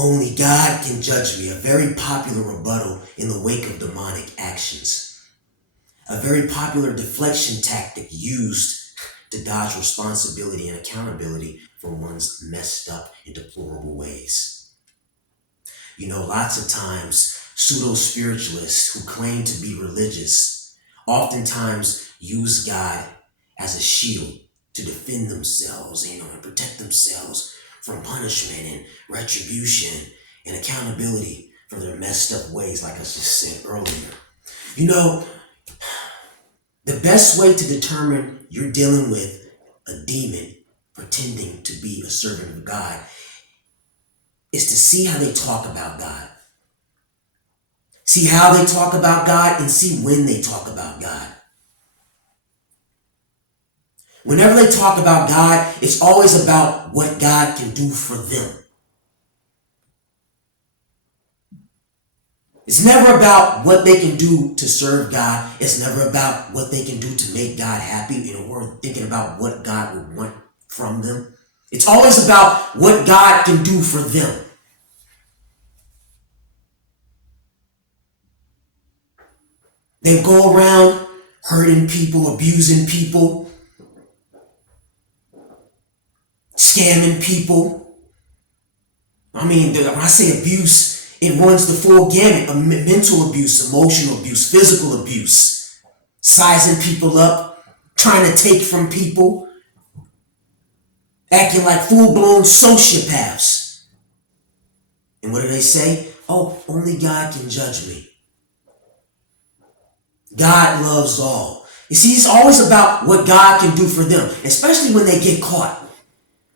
Only God can judge me, a very popular rebuttal in the wake of demonic actions. A very popular deflection tactic used to dodge responsibility and accountability for one's messed up and deplorable ways. Lots of times, pseudo spiritualists who claim to be religious oftentimes use God as a shield to defend themselves, and protect themselves from punishment and retribution and accountability for their messed up ways, like I just said earlier. You know, the best way to determine you're dealing with a demon pretending to be a servant of God is to see how they talk about God. See how they talk about God and see when they talk about God. Whenever they talk about God, it's always about what God can do for them. It's never about what they can do to serve God. It's never about what they can do to make God happy, or thinking about what God would want from them. It's always about what God can do for them. They go around hurting people, abusing people, scamming people. When I say abuse, it runs the full gamut of mental abuse, emotional abuse, physical abuse, sizing people up, trying to take from people, acting like full-blown sociopaths. And what do they say? Oh, only God can judge me. God loves all. You see, it's always about what God can do for them, especially when they get caught.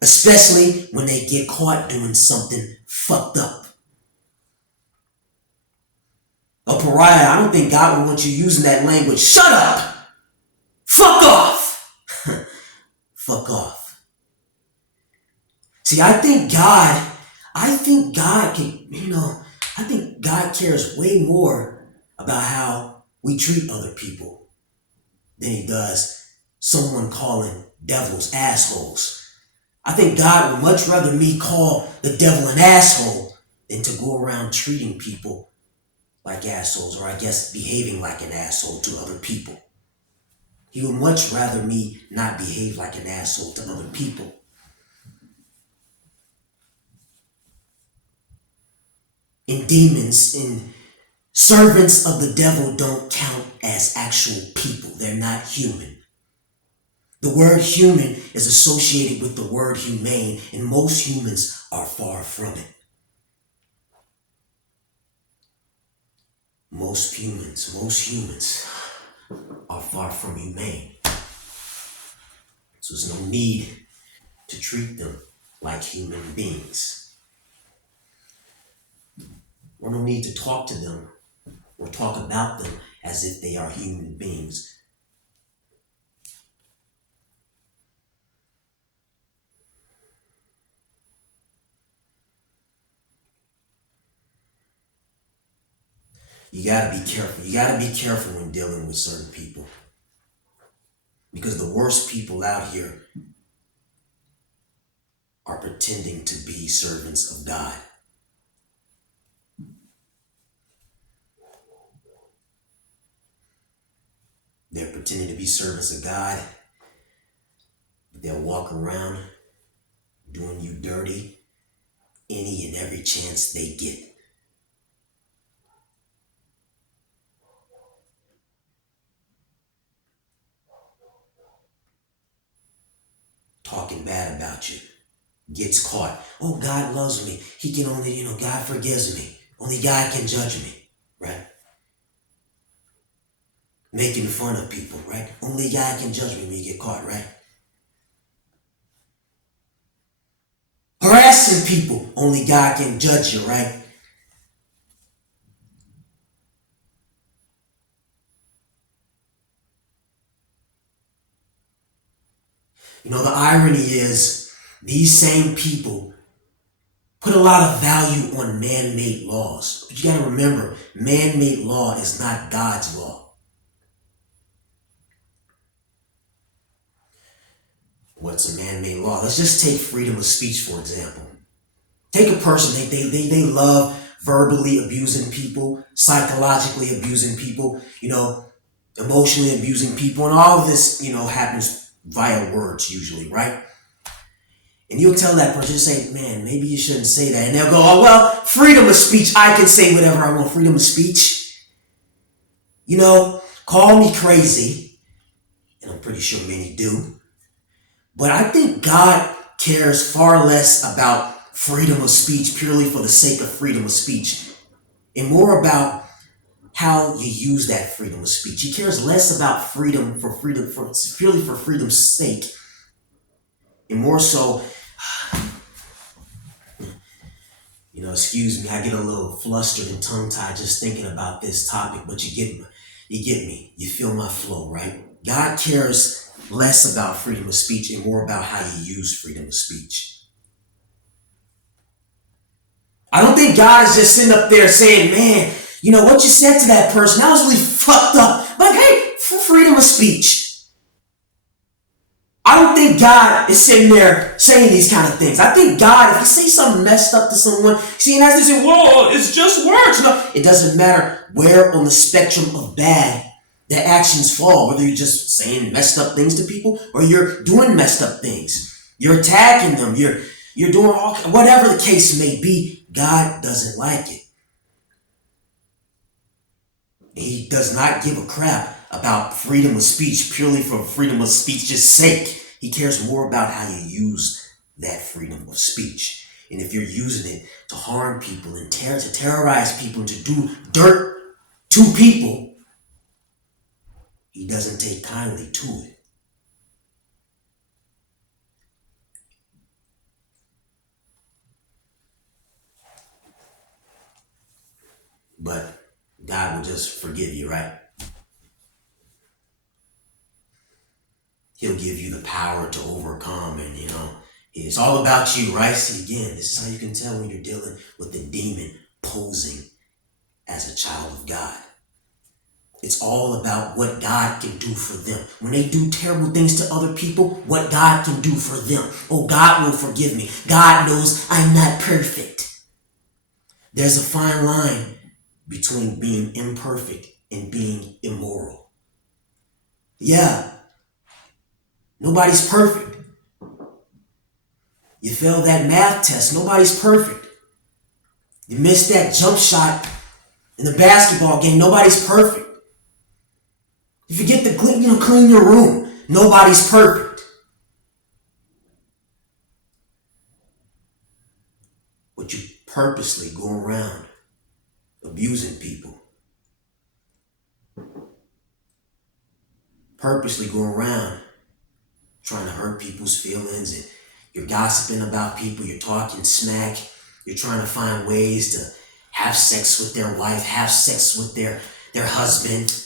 Especially when they get caught doing something fucked up. A pariah, I don't think God would want you using that language. Shut up! Fuck off! Fuck off. See, I think God I think God cares way more about how we treat other people than he does someone calling devils assholes. I think God would much rather me call the devil an asshole than to go around treating people like assholes, or I guess behaving like an asshole to other people. He would much rather me not behave like an asshole to other people. And demons and servants of the devil don't count as actual people. They're not human. The word human is associated with the word humane, and most humans are far from it. Most humans are far from humane. So there's no need to treat them like human beings. Or no need to talk to them or talk about them as if they are human beings. You gotta be careful. You gotta be careful when dealing with certain people. Because the worst people out here are pretending to be servants of God. They're pretending to be servants of God, but they'll walk around doing you dirty any and every chance they get. Talking bad about you. Gets caught. Oh, God loves me. He can only, God forgives me. Only God can judge me, right? Making fun of people, right? Only God can judge me when you get caught, right? Harassing people. Only God can judge you, right? The irony is these same people put a lot of value on man-made laws. But you gotta remember, man-made law is not God's law. What's a man-made law? Let's just take freedom of speech, for example. Take a person, they love verbally abusing people, psychologically abusing people, emotionally abusing people, and all of this, happens via words usually, right? And you'll tell that person, say, man, maybe you shouldn't say that. And they'll go, oh, well, freedom of speech. I can say whatever I want. Freedom of speech. Call me crazy. And I'm pretty sure many do. But I think God cares far less about freedom of speech purely for the sake of freedom of speech and more about how you use that freedom of speech. He cares less about freedom purely for freedom's sake and more so, excuse me, I get a little flustered and tongue-tied just thinking about this topic, but you get me. You feel my flow, right? God cares less about freedom of speech and more about how you use freedom of speech. I don't think God is just sitting up there saying, man, what you said to that person, that was really fucked up. But hey, for freedom of speech. I don't think God is sitting there saying these kind of things. I think God, if you say something messed up to someone, and as they say, whoa, it's just words. No, it doesn't matter where on the spectrum of bad the actions fall, whether you're just saying messed up things to people or you're doing messed up things. You're attacking them. You're doing whatever the case may be. God doesn't like it. He does not give a crap about freedom of speech purely for freedom of speech's sake. He cares more about how you use that freedom of speech. And if you're using it to harm people and to terrorize people and to do dirt to people, he doesn't take kindly to it. But God will just forgive you, right? He'll give you the power to overcome, and it's all about you, right? See, again, this is how you can tell when you're dealing with the demon posing as a child of God. It's all about what God can do for them. When they do terrible things to other people, what God can do for them. Oh, God will forgive me. God knows I'm not perfect. There's a fine line between being imperfect and being immoral. Yeah, nobody's perfect. You failed that math test. Nobody's perfect. You missed that jump shot in the basketball game. Nobody's perfect. You forget to clean your room. Nobody's perfect. But you purposely go around abusing people. Purposely go around trying to hurt people's feelings, and you're gossiping about people, you're talking smack, you're trying to find ways to have sex with their wife, have sex with their husband,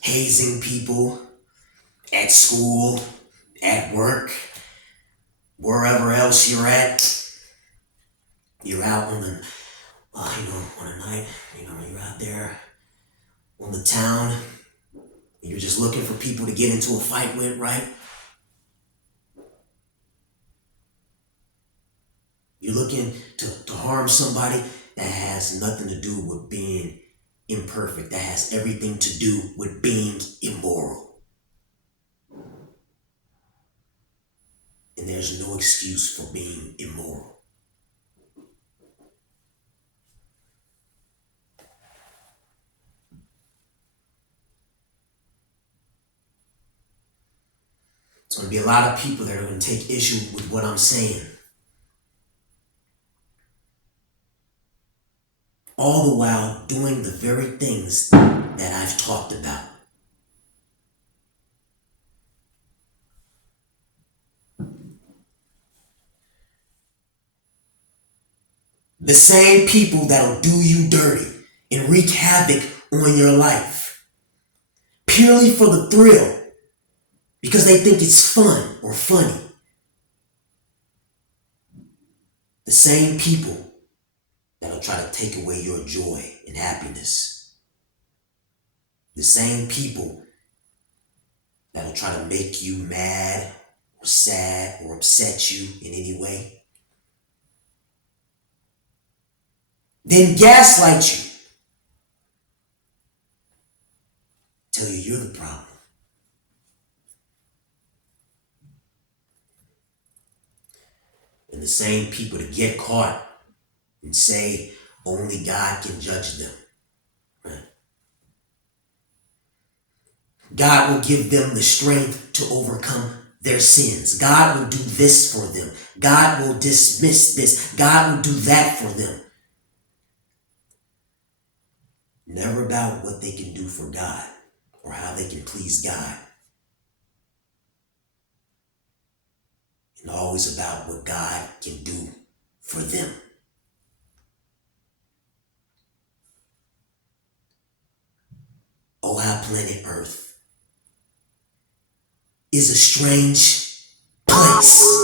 hazing people at school, at work, wherever else you're at. You're out on a night, you're out there on the town, and you're just looking for people to get into a fight with, right? You're looking to harm somebody that has nothing to do with being imperfect, that has everything to do with being immoral. And there's no excuse for being immoral. There's going to be a lot of people that are going to take issue with what I'm saying. All the while doing the very things that I've talked about. The same people that'll do you dirty and wreak havoc on your life. Purely for the thrill. Because they think it's fun or funny. The same people that'll try to take away your joy and happiness. The same people that'll try to make you mad or sad or upset you in any way, then gaslight you, tell you you're the problem. And the same people that get caught and say only God can judge them, right? God will give them the strength to overcome their sins. God will do this for them. God will dismiss this. God will do that for them. Never about what they can do for God or how they can please God. And always about what God can do for them. Oh, our planet Earth is a strange place.